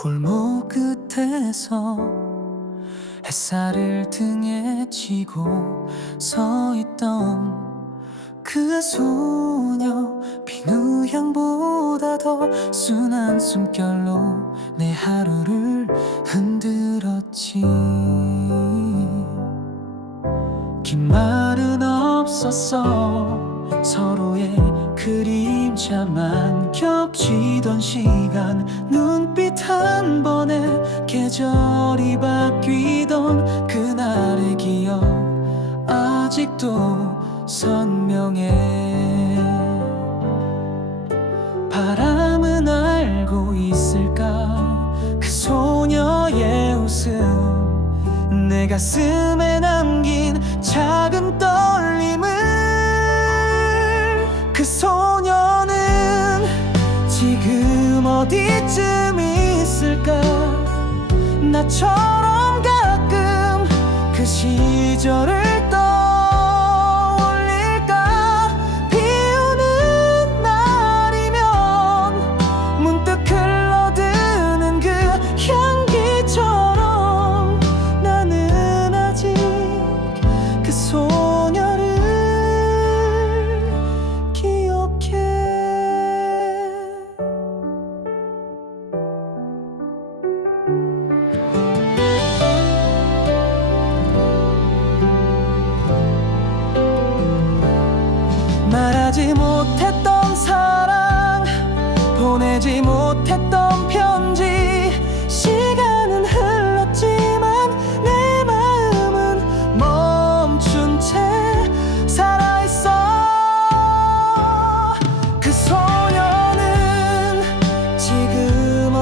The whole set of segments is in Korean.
골목 끝에서 햇살을 등에 지고 서 있던 그 소녀 비누 향보다 더 순한 숨결로 내 하루를 흔들었지. 긴 말은 없었어 서로의 그림자만 겹치던 시간. 눈빛 한 번에 계절이 바뀌던 그날의 기억 아직도 선명해. 바람은 알고 있을까? 그 소녀의 웃음 내 가슴에 남긴 작은 떨림을 그 소녀는 지금 어디쯤 있을까? 나처럼 가끔 그 시절을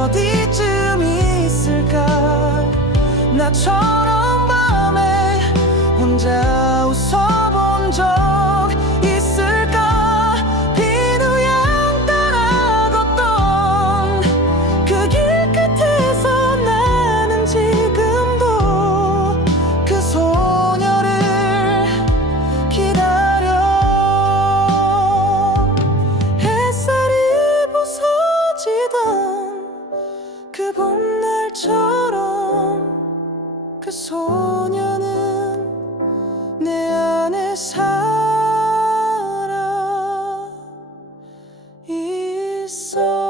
어디쯤 있을까? 나처럼 그 봄날처럼 그 소녀는 내 안에 살아 있어.